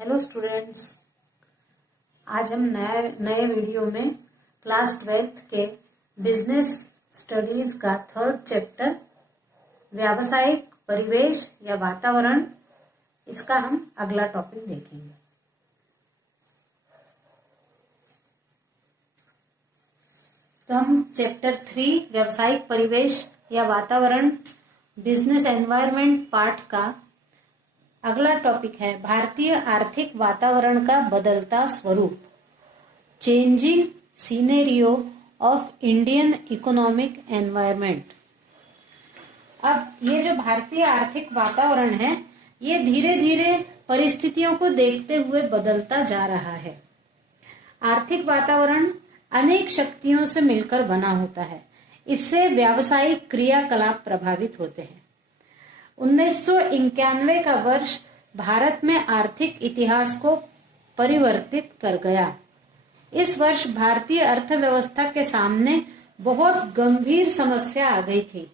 Hello students, आज हम नए वीडियो में क्लास 12th के बिजनेस स्टडीज का थर्ड चैप्टर व्यावसायिक परिवेश या वातावरण, इसका हम अगला टॉपिक देखेंगे। तो हम चैप्टर 3 व्यावसायिक परिवेश या वातावरण बिजनेस एनवायरनमेंट पार्ट का अगला टॉपिक है भारतीय आर्थिक वातावरण का बदलता स्वरूप, changing scenario of Indian economic environment. अब ये जो भारतीय आर्थिक वातावरण है, ये धीरे धीरे परिस्थितियों को देखते हुए बदलता जा रहा है। आर्थिक वातावरण अनेक शक्तियों से मिलकर बना होता है। इससे व्यावसायिक क्रियाकलाप प्रभावित होते हैं। 1991 का वर्ष भारत में आर्थिक इतिहास को परिवर्तित कर गया। इस वर्ष भारतीय अर्थव्यवस्था के सामने बहुत गंभीर समस्या आ गई थी।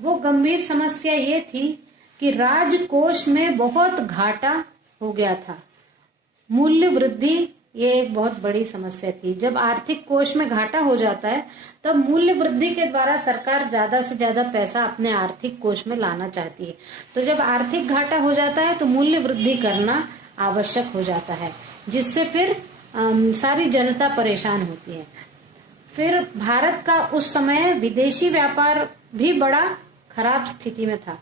वो गंभीर समस्या ये थी कि राजकोष में बहुत घाटा हो गया था। मूल्य वृद्धि ये एक बहुत बड़ी समस्या थी। जब आर्थिक कोष में घाटा हो जाता है, तब मूल्य वृद्धि के द्वारा सरकार ज्यादा से ज्यादा पैसा अपने आर्थिक कोष में लाना चाहती है। तो जब आर्थिक घाटा हो जाता है तो मूल्य वृद्धि करना आवश्यक हो जाता है, जिससे फिर सारी जनता परेशान होती है। फिर भारत का उस समय विदेशी व्यापार भी बड़ा खराब स्थिति में था।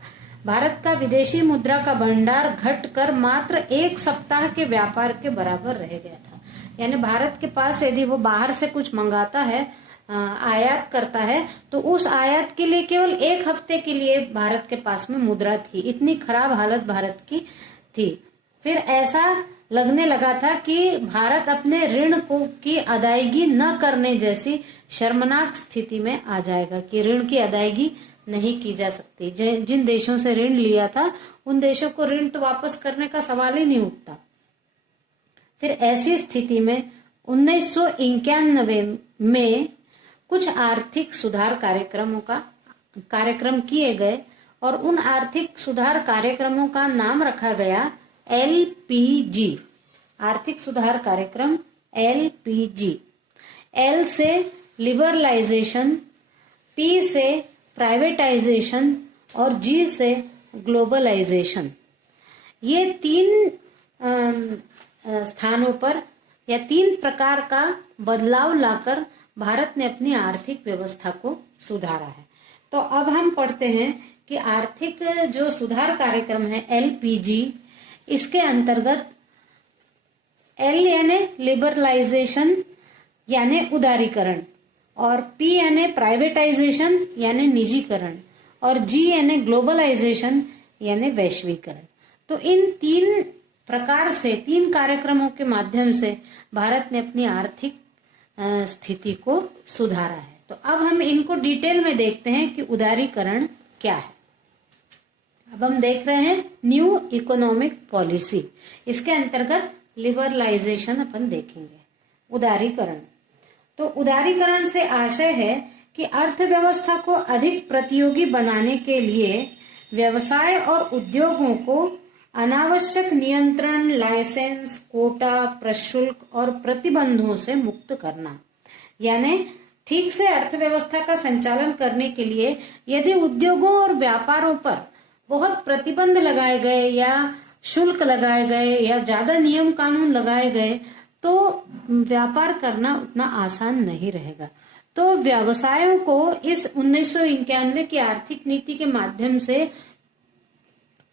भारत का विदेशी मुद्रा का भंडार घटकर मात्र 1 सप्ताह के व्यापार के बराबर रह गया था। यानी भारत के पास यदि वो बाहर से कुछ मंगाता है, आयात करता है, तो उस आयात के लिए केवल 1 हफ्ते के लिए भारत के पास में मुद्रा थी। इतनी खराब हालत भारत की थी। फिर ऐसा लगने लगा था कि भारत अपने ऋण की अदायगी न करने जैसी शर्मनाक स्थिति में आ जाएगा कि ऋण की अदायगी नहीं की जा सकती। जिन देशों से ऋण लिया था, उन देशों को ऋण तो वापस करने का सवाल ही नहीं उठता। फिर ऐसी स्थिति में 1991 में कुछ आर्थिक सुधार कार्यक्रम किए गए और उन आर्थिक सुधार कार्यक्रमों का नाम रखा गया LPG, आर्थिक सुधार कार्यक्रम LPG। L से लिबरलाइजेशन, P से प्राइवेटाइजेशन और G से ग्लोबलाइजेशन। ये 3 स्थानों पर या 3 प्रकार का बदलाव लाकर भारत ने अपनी आर्थिक व्यवस्था को सुधारा है। तो अब हम पढ़ते हैं कि आर्थिक जो सुधार कार्यक्रम है LPG, इसके अंतर्गत L यानी लिबरलाइजेशन यानी उदारीकरण, और P यानी प्राइवेटाइजेशन यानी निजीकरण, और G यानी ग्लोबलाइजेशन यानी वैश्वीकरण। तो इन 3 प्रकार से 3 कार्यक्रमों के माध्यम से भारत ने अपनी आर्थिक स्थिति को सुधारा है। तो अब हम इनको डिटेल में देखते हैं कि उदारीकरण क्या है। अब हम देख रहे हैं न्यू इकोनॉमिक पॉलिसी, इसके अंतर्गत लिबरलाइजेशन अपन देखेंगे। उदारीकरण, तो उदारीकरण से आशय है कि अर्थव्यवस्था को अधिक प्रतियोगी बनाने के लिए व्यवसाय और उद्योगों को अनावश्यक नियंत्रण, लाइसेंस, कोटा, प्रशुल्क और प्रतिबंधों से मुक्त करना। यानी ठीक से अर्थव्यवस्था का संचालन करने के लिए यदि उद्योगों और व्यापारों पर बहुत प्रतिबंध लगाए गए या शुल्क लगाए गए या ज्यादा नियम कानून लगाए गए, तो व्यापार करना उतना आसान नहीं रहेगा। तो व्यवसायों को इस 1991 की आर्थिक नीति के माध्यम से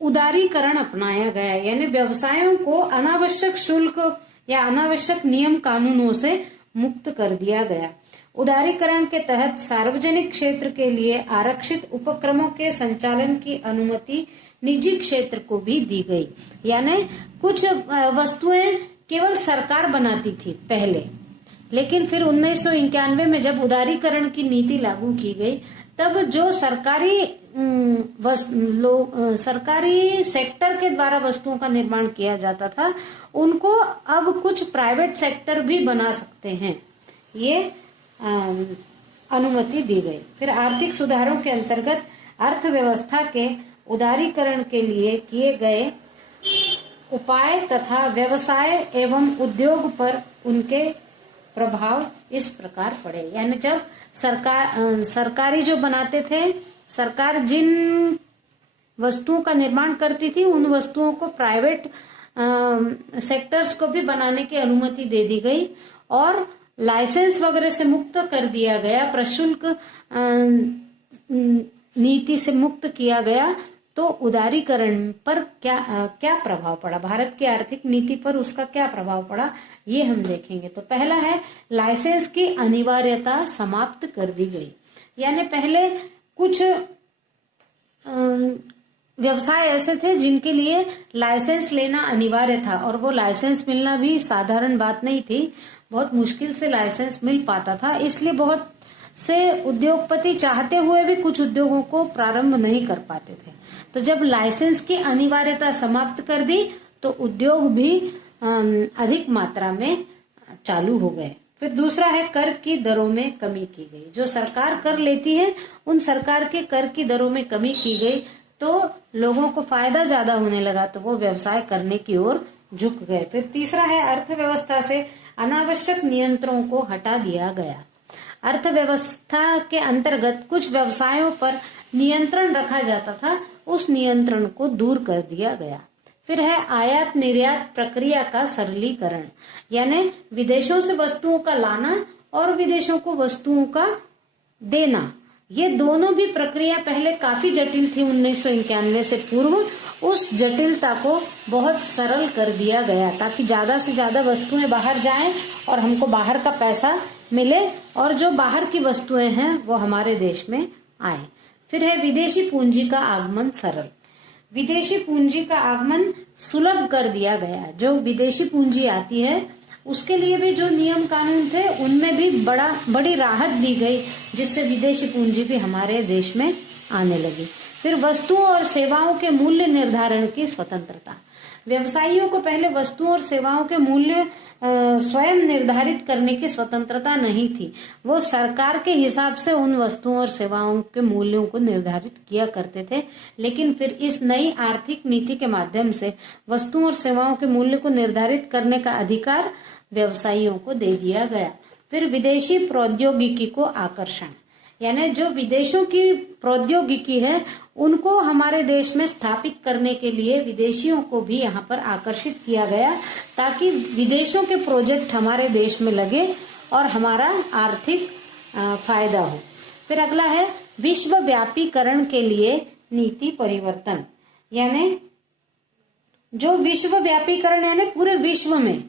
उदारीकरण अपनाया गया, यानी व्यवसायों को अनावश्यक शुल्क या अनावश्यक नियम कानूनों से मुक्त कर दिया गया। उदारीकरण के तहत सार्वजनिक क्षेत्र के लिए आरक्षित उपक्रमों के संचालन की अनुमति निजी क्षेत्र को भी दी गई। यानी कुछ वस्तुएं केवल सरकार बनाती थी पहले, लेकिन फिर 1991 में जब उदारीकरण की नीति लागू की गई, तब जो सरकारी सेक्टर के द्वारा वस्तुओं का निर्माण किया जाता था, उनको अब कुछ प्राइवेट सेक्टर भी बना सकते हैं, ये अनुमति दी गई। फिर आर्थिक सुधारों के अंतर्गत अर्थव्यवस्था के उदारीकरण के लिए किए गए उपाय तथा व्यवसाय एवं उद्योग पर उनके प्रभाव इस प्रकार पड़े। यानी जब सरकारी जो बनाते थे, सरकार जिन वस्तुओं का निर्माण करती थी उन वस्तुओं को प्राइवेट सेक्टर्स को भी बनाने की अनुमति दे दी गई और लाइसेंस वगैरह से मुक्त कर दिया गया, प्रशुल्क नीति से मुक्त किया गया। तो उदारीकरण पर क्या प्रभाव पड़ा, भारत की आर्थिक नीति पर उसका क्या प्रभाव पड़ा, ये हम देखेंगे। तो पहला है लाइसेंस की अनिवार्यता समाप्त कर दी गई। यानी पहले कुछ व्यवसाय ऐसे थे जिनके लिए लाइसेंस लेना अनिवार्य था और वो लाइसेंस मिलना भी साधारण बात नहीं थी, बहुत मुश्किल से लाइसेंस मिल पाता था। इसलिए बहुत से उद्योगपति चाहते हुए भी कुछ उद्योगों को प्रारंभ नहीं कर पाते थे। तो जब लाइसेंस की अनिवार्यता समाप्त कर दी तो उद्योग भी अधिक मात्रा में चालू हो गए। फिर दूसरा है कर की दरों में कमी की गई। जो सरकार कर लेती है उन सरकार के कर की दरों में कमी की गई तो लोगों को फायदा ज्यादा होने लगा, तो वो व्यवसाय करने की ओर झुक गए। फिर तीसरा है अर्थव्यवस्था से अनावश्यक नियंत्रणों को हटा दिया गया। अर्थव्यवस्था के अंतर्गत कुछ व्यवसायों पर नियंत्रण रखा जाता था, उस नियंत्रण को दूर कर दिया गया। फिर है आयात निर्यात प्रक्रिया का सरलीकरण। यानी विदेशों से वस्तुओं का लाना और विदेशों को वस्तुओं का देना, ये दोनों भी प्रक्रिया पहले काफी जटिल थी। 1991 से पूर्व उस जटिलता को बहुत सरल कर दिया गया ताकि ज्यादा से ज्यादा वस्तुएं बाहर जाएं और हमको बाहर का पैसा मिले और जो बाहर की वस्तुएं हैं वो हमारे देश में आए। फिर है विदेशी पूंजी का आगमन सरल। विदेशी पूंजी का आगमन सुलभ कर दिया गया। जो विदेशी पूंजी आती है उसके लिए भी जो नियम कानून थे उनमें भी बड़ी राहत दी गई, जिससे विदेशी पूंजी भी हमारे देश में आने लगी। फिर वस्तुओं और सेवाओं के मूल्य निर्धारण की स्वतंत्रता। व्यवसायियों को पहले वस्तुओं और सेवाओं के मूल्य स्वयं निर्धारित करने की स्वतंत्रता नहीं थी, वो सरकार के हिसाब से उन वस्तुओं और सेवाओं के मूल्यों को निर्धारित किया करते थे। लेकिन फिर इस नई आर्थिक नीति के माध्यम से वस्तुओं और सेवाओं के मूल्य को निर्धारित करने का अधिकार व्यवसायियों को दे दिया गया। फिर विदेशी प्रौद्योगिकी को आकर्षण, यानी जो विदेशों की प्रौद्योगिकी है उनको हमारे देश में स्थापित करने के लिए विदेशियों को भी यहाँ पर आकर्षित किया गया ताकि विदेशों के प्रोजेक्ट हमारे देश में लगे और हमारा आर्थिक फायदा हो। फिर अगला है विश्वव्यापीकरण के लिए नीति परिवर्तन। यानी जो विश्वव्यापीकरण यानी पूरे विश्व में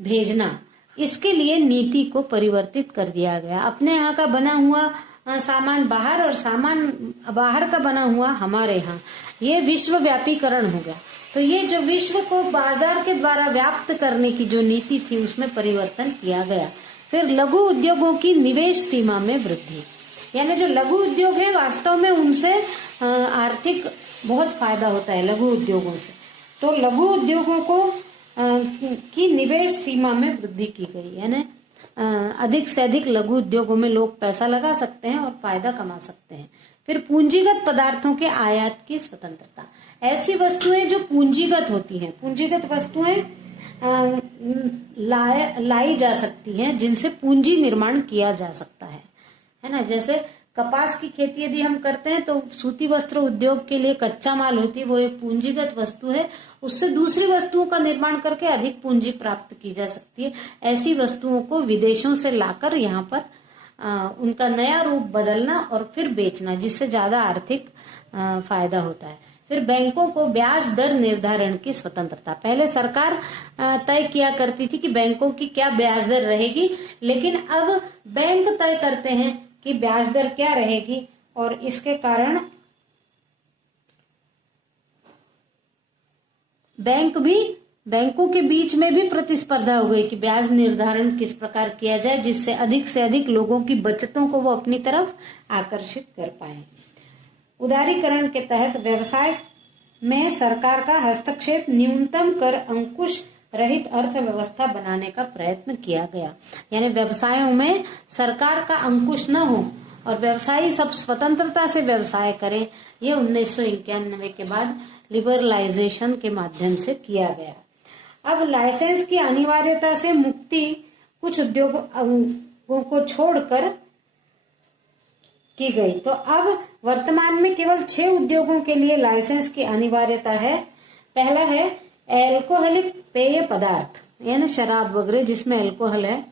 भेजना, इसके लिए नीति को परिवर्तित कर दिया गया। अपने यहाँ का बना हुआ सामान बाहर और सामान बाहर का बना हुआ हमारे यहाँ, ये विश्वव्यापीकरण हो गया। तो ये जो विश्व को बाजार के द्वारा व्याप्त करने की जो नीति थी उसमें परिवर्तन किया गया। फिर लघु उद्योगों की निवेश सीमा में वृद्धि, यानी जो लघु उद्योग है वास्तव में उनसे आर्थिक बहुत फायदा होता है लघु उद्योगों से। तो लघु उद्योगों को की निवेश सीमा में वृद्धि की गई, यानी अधिक से अधिक लघु उद्योगों में लोग पैसा लगा सकते हैं और फायदा कमा सकते हैं। फिर पूंजीगत पदार्थों के आयात की स्वतंत्रता। ऐसी वस्तुएं जो पूंजीगत होती हैं, पूंजीगत वस्तुएं लाई जा सकती हैं जिनसे पूंजी निर्माण किया जा सकता है ना। जैसे कपास की खेती यदि हम करते हैं तो सूती वस्त्र उद्योग के लिए कच्चा माल होती है, वो एक पूंजीगत वस्तु है, उससे दूसरी वस्तुओं का निर्माण करके अधिक पूंजी प्राप्त की जा सकती है। ऐसी वस्तुओं को विदेशों से लाकर यहाँ पर उनका नया रूप बदलना और फिर बेचना, जिससे ज्यादा आर्थिक फायदा होता है। फिर बैंकों को ब्याज दर निर्धारण की स्वतंत्रता। पहले सरकार तय किया करती थी कि बैंकों की क्या ब्याज दर रहेगी, लेकिन अब बैंक तय करते हैं कि ब्याज दर क्या रहेगी और इसके कारण बैंकों के बीच में भी प्रतिस्पर्धा हो गई कि ब्याज निर्धारण किस प्रकार किया जाए जिससे अधिक से अधिक लोगों की बचतों को वो अपनी तरफ आकर्षित कर पाए। उदारीकरण के तहत व्यवसाय में सरकार का हस्तक्षेप न्यूनतम कर अंकुश रहित अर्थव्यवस्था बनाने का प्रयत्न किया गया। यानी व्यवसायों में सरकार का अंकुश न हो, और व्यवसायी सब स्वतंत्रता से व्यवसाय करें। ये 1991 के बाद लिबरलाइजेशन के माध्यम से किया गया। अब लाइसेंस की अनिवार्यता से मुक्ति कुछ उद्योगों को छोड़कर की गई। तो अब वर्तमान में केवल 6 उद्योगों के लिए लाइसेंस की अनिवार्यता है। पहला है एल्कोहलिक पेय पदार्थ, यानी शराब वगैरह जिसमें अल्कोहल है,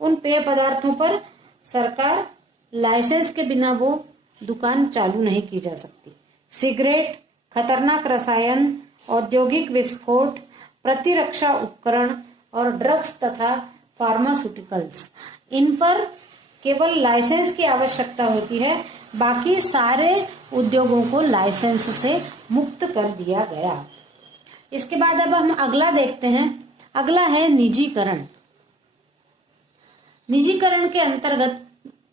उन पेय पदार्थों पर सरकार लाइसेंस के बिना वो दुकान चालू नहीं की जा सकती। सिगरेट, खतरनाक रसायन, औद्योगिक विस्फोट, प्रतिरक्षा उपकरण और ड्रग्स तथा फार्मास्यूटिकल्स, इन पर केवल लाइसेंस की आवश्यकता होती है। बाकी सारे उद्योगों को लाइसेंस से मुक्त कर दिया गया। इसके बाद अब हम अगला देखते हैं। अगला है निजीकरण। निजीकरण के अंतर्गत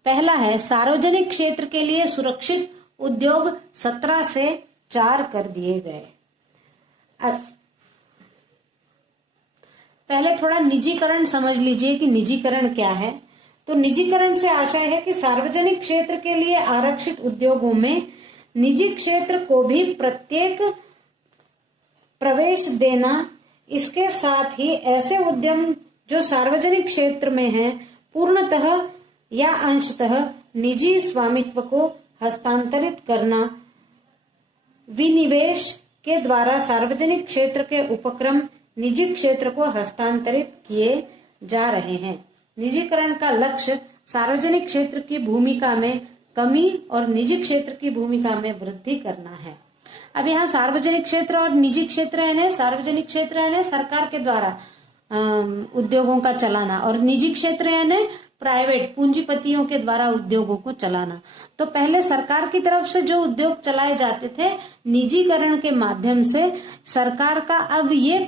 पहला है सार्वजनिक क्षेत्र के लिए सुरक्षित उद्योग 17 से 4 कर दिए गए। पहले थोड़ा निजीकरण समझ लीजिए कि निजीकरण क्या है। तो निजीकरण से आशय है कि सार्वजनिक क्षेत्र के लिए आरक्षित उद्योगों में निजी क्षेत्र को भी प्रत्येक प्रवेश देना। इसके साथ ही ऐसे उद्यम जो सार्वजनिक क्षेत्र में हैं पूर्णतः या अंशतः निजी स्वामित्व को हस्तांतरित करना। विनिवेश के द्वारा सार्वजनिक क्षेत्र के उपक्रम निजी क्षेत्र को हस्तांतरित किए जा रहे हैं। निजीकरण का लक्ष्य सार्वजनिक क्षेत्र की भूमिका में कमी और निजी क्षेत्र की भूमिका में वृद्धि करना है। अब यहाँ सार्वजनिक क्षेत्र और निजी क्षेत्र यानी सार्वजनिक क्षेत्र यानी सरकार के द्वारा उद्योगों का चलाना और निजी क्षेत्र यानी प्राइवेट पूंजीपतियों के द्वारा उद्योगों को चलाना। तो पहले सरकार की तरफ से जो उद्योग चलाए जाते थे निजीकरण के माध्यम से सरकार का अब ये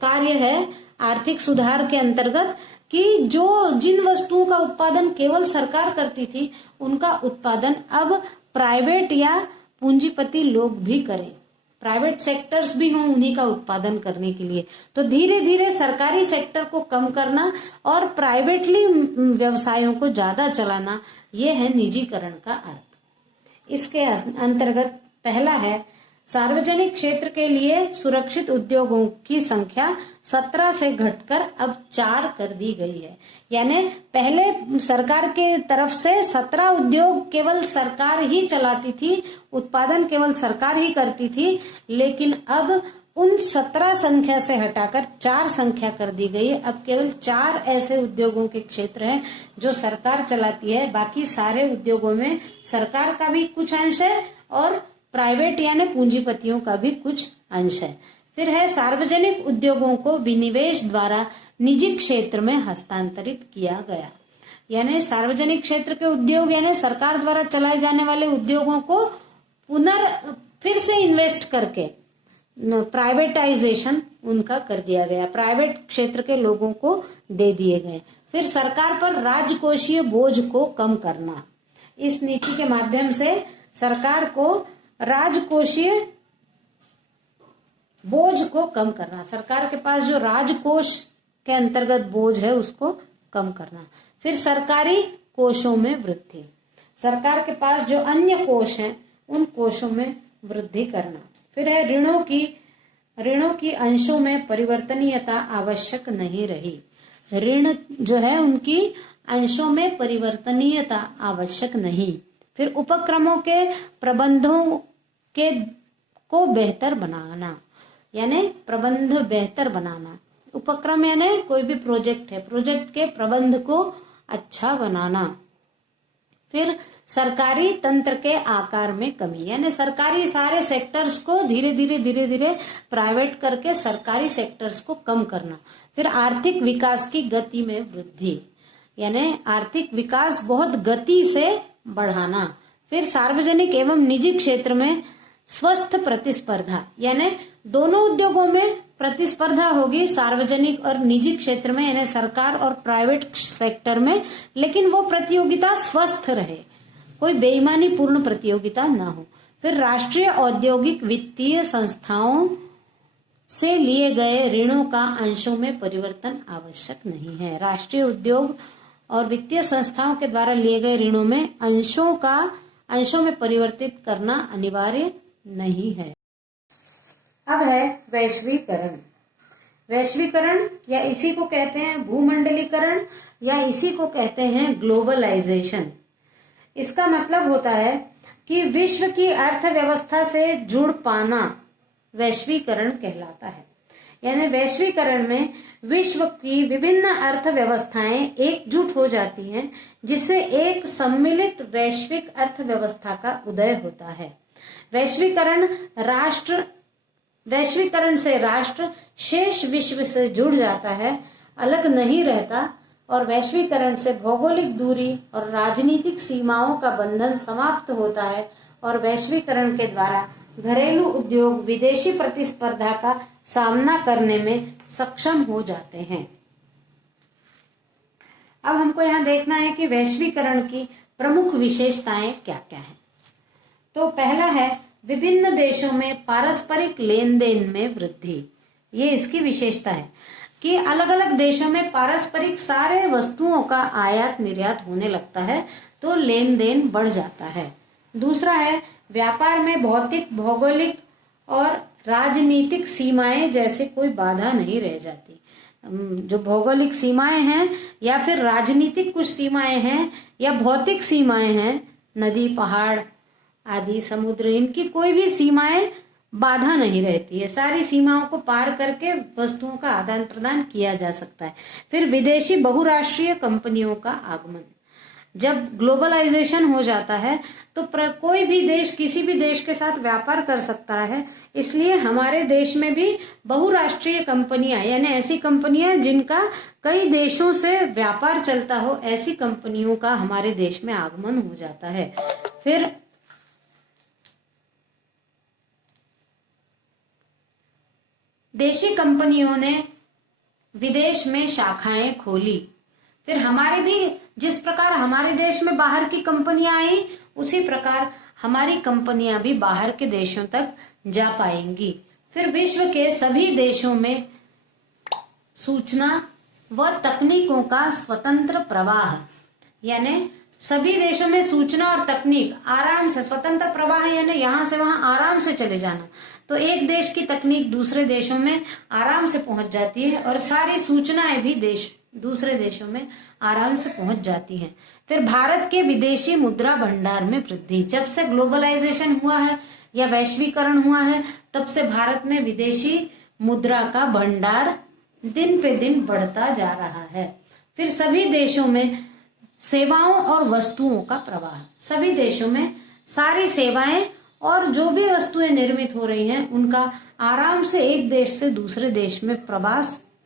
कार्य है आर्थिक सुधार के अंतर्गत कि जिन वस्तुओं का उत्पादन केवल सरकार करती थी उनका उत्पादन अब प्राइवेट या पूंजीपति लोग भी करें, प्राइवेट सेक्टर्स भी हों उन्हीं का उत्पादन करने के लिए। तो धीरे धीरे सरकारी सेक्टर को कम करना और प्राइवेटली व्यवसायों को ज्यादा चलाना, ये है निजीकरण का अर्थ। इसके अंतर्गत पहला है सार्वजनिक क्षेत्र के लिए सुरक्षित उद्योगों की संख्या 17 से घटकर अब 4 कर दी गई है। यानी पहले सरकार के तरफ से 17 उद्योग केवल सरकार ही चलाती थी, उत्पादन केवल सरकार ही करती थी, लेकिन अब उन 17 संख्या से हटाकर 4 संख्या कर दी गई है। अब केवल 4 ऐसे उद्योगों के क्षेत्र हैं जो सरकार चलाती है, बाकी सारे उद्योगों में सरकार का भी कुछ अंश है और प्राइवेट यानी पूंजीपतियों का भी कुछ अंश है। फिर है सार्वजनिक उद्योगों को विनिवेश द्वारा निजी क्षेत्र में हस्तांतरित किया गया। यानी सार्वजनिक क्षेत्र के उद्योग यानी सरकार द्वारा चलाए जाने वाले उद्योगों को फिर से इन्वेस्ट करके प्राइवेटाइजेशन उनका कर दिया गया, प्राइवेट क्षेत्र के लोगों को दे दिए गए। फिर सरकार पर राजकोषीय बोझ को कम करना। इस नीति के माध्यम से सरकार को राजकोषीय बोझ को कम करना, सरकार के पास जो राजकोष के अंतर्गत बोझ है उसको कम करना। फिर सरकारी कोषों में वृद्धि, सरकार के पास जो अन्य कोष हैं उन कोषों में वृद्धि करना। फिर है ऋणों की अंशों में परिवर्तनीयता आवश्यक नहीं रही। ऋण जो है उनकी अंशों में परिवर्तनीयता आवश्यक नहीं। फिर उपक्रमों के प्रबंधों को बेहतर बनाना, यानी प्रबंध बेहतर बनाना। उपक्रम यानी कोई भी प्रोजेक्ट है, प्रोजेक्ट के प्रबंध को अच्छा बनाना। फिर सरकारी तंत्र के आकार में कमी, यानी सरकारी सारे सेक्टर्स को धीरे धीरे प्राइवेट करके सरकारी सेक्टर्स को कम करना। फिर आर्थिक विकास की गति में वृद्धि, यानी आर्थिक विकास बहुत गति से बढ़ाना। फिर सार्वजनिक एवं निजी क्षेत्र में स्वस्थ प्रतिस्पर्धा, यानी दोनों उद्योगों में प्रतिस्पर्धा होगी, सार्वजनिक और निजी क्षेत्र में यानी सरकार और प्राइवेट सेक्टर में, लेकिन वो प्रतियोगिता स्वस्थ रहे, कोई बेईमानी पूर्ण प्रतियोगिता ना हो। फिर राष्ट्रीय औद्योगिक वित्तीय संस्थाओं से लिए गए ऋणों का अंशों में परिवर्तन आवश्यक नहीं है। राष्ट्रीय उद्योग और वित्तीय संस्थाओं के द्वारा लिए गए ऋणों में अंशों में परिवर्तित करना अनिवार्य नहीं है। अब है वैश्वीकरण। वैश्वीकरण या इसी को कहते हैं भूमंडलीकरण या इसी को कहते हैं ग्लोबलाइजेशन। इसका मतलब होता है कि विश्व की अर्थव्यवस्था से जुड़ पाना वैश्वीकरण कहलाता है। यानी वैश्वीकरण में विश्व की विभिन्न अर्थव्यवस्थाएं एकजुट हो जाती हैं, जिससे एक सम्मिलित वैश्विक अर्थव्यवस्था का उदय होता है। वैश्वीकरण से राष्ट्र शेष विश्व से जुड़ जाता है, अलग नहीं रहता, और वैश्वीकरण से भौगोलिक दूरी और राजनीतिक सीमाओं का बंधन समाप्त होता है और वैश्वीकरण के द्वारा घरेलू उद्योग विदेशी प्रतिस्पर्धा का सामना करने में सक्षम हो जाते हैं। अब हमको यहाँ देखना है कि वैश्वीकरण की प्रमुख विशेषताएं क्या क्या हैं। तो पहला है विभिन्न देशों में पारस्परिक लेन देन में वृद्धि। ये इसकी विशेषता है कि अलग अलग देशों में पारस्परिक सारे वस्तुओं का आयात निर्यात होने लगता है, तो लेन देन बढ़ जाता है। दूसरा है व्यापार में भौतिक, भौगोलिक और राजनीतिक सीमाएं जैसे कोई बाधा नहीं रह जाती। जो भौगोलिक सीमाएं हैं या फिर राजनीतिक कुछ सीमाएं हैं या भौतिक सीमाएं हैं, नदी, पहाड़ आदि, समुद्र, इनकी कोई भी सीमाएं बाधा नहीं रहती है। सारी सीमाओं को पार करके वस्तुओं का आदान प्रदान किया जा सकता है। फिर विदेशी बहुराष्ट्रीय कंपनियों का आगमन। जब ग्लोबलाइजेशन हो जाता है तो कोई भी देश किसी भी देश के साथ व्यापार कर सकता है, इसलिए हमारे देश में भी बहुराष्ट्रीय कंपनियां यानी ऐसी कंपनियां जिनका कई देशों से व्यापार चलता हो, ऐसी कंपनियों का हमारे देश में आगमन हो जाता है। फिर देशी कंपनियों ने विदेश में शाखाएं खोली। फिर हमारे भी जिस प्रकार हमारे देश में बाहर की कंपनियां आई, उसी प्रकार हमारी कंपनियां भी बाहर के देशों तक जा पाएंगी। फिर विश्व के सभी देशों में सूचना व तकनीकों का स्वतंत्र प्रवाह, यानी सभी देशों में सूचना और तकनीक आराम से स्वतंत्र प्रवाह, यानी यहाँ से वहां आराम से चले जाना। तो एक देश की तकनीक दूसरे देशों में आराम से पहुंच जाती है और सारी सूचनाएं भी दूसरे देशों में आराम से पहुंच जाती हैं। फिर भारत के विदेशी मुद्रा भंडार में वृद्धि। जब से ग्लोबलाइजेशन हुआ है या वैश्वीकरण हुआ है, तब से भारत में विदेशी मुद्रा का भंडार दिन पे दिन बढ़ता जा रहा है। फिर सभी देशों में सेवाओं और वस्तुओं का प्रवाह। सभी देशों में सारी सेवाएं और जो भी वस्तुएं निर्मित हो रही हैं, उनका आराम से एक देश से दूसरे देश में प्रवाह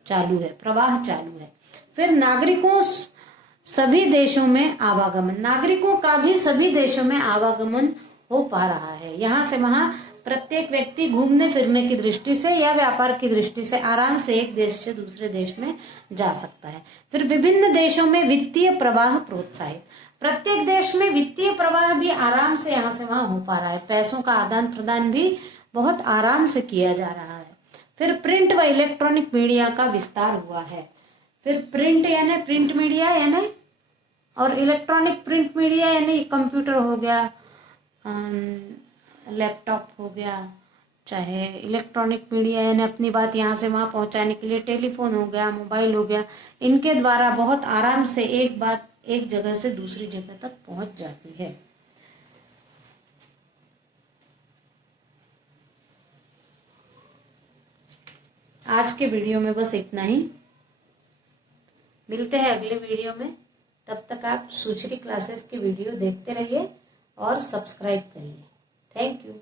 चालू है। फिर नागरिकों सभी देशों में आवागमन। नागरिकों का भी सभी देशों में आवागमन हो पा रहा है। यहाँ से वहां प्रत्येक व्यक्ति घूमने फिरने की दृष्टि से या व्यापार की दृष्टि से आराम से एक देश से दूसरे देश में जा सकता है। फिर विभिन्न देशों में वित्तीय प्रवाह प्रोत्साहित। प्रत्येक देश में वित्तीय प्रवाह भी आराम से यहाँ से वहां हो पा रहा है। पैसों का आदान प्रदान भी बहुत आराम से किया जा रहा है। फिर प्रिंट व इलेक्ट्रॉनिक मीडिया का विस्तार हुआ है। फिर प्रिंट मीडिया यानी और इलेक्ट्रॉनिक प्रिंट मीडिया यानी कंप्यूटर हो गया, लैपटॉप हो गया, चाहे इलेक्ट्रॉनिक मीडिया यानी अपनी बात यहाँ से वहां पहुंचाने के लिए टेलीफोन हो गया, मोबाइल हो गया, इनके द्वारा बहुत आराम से एक बात एक जगह से दूसरी जगह तक पहुंच जाती है। आज के वीडियो में बस इतना ही। मिलते हैं अगले वीडियो में। तब तक आप सुश्री क्लासेस के वीडियो देखते रहिए और सब्सक्राइब करिए। Thank you.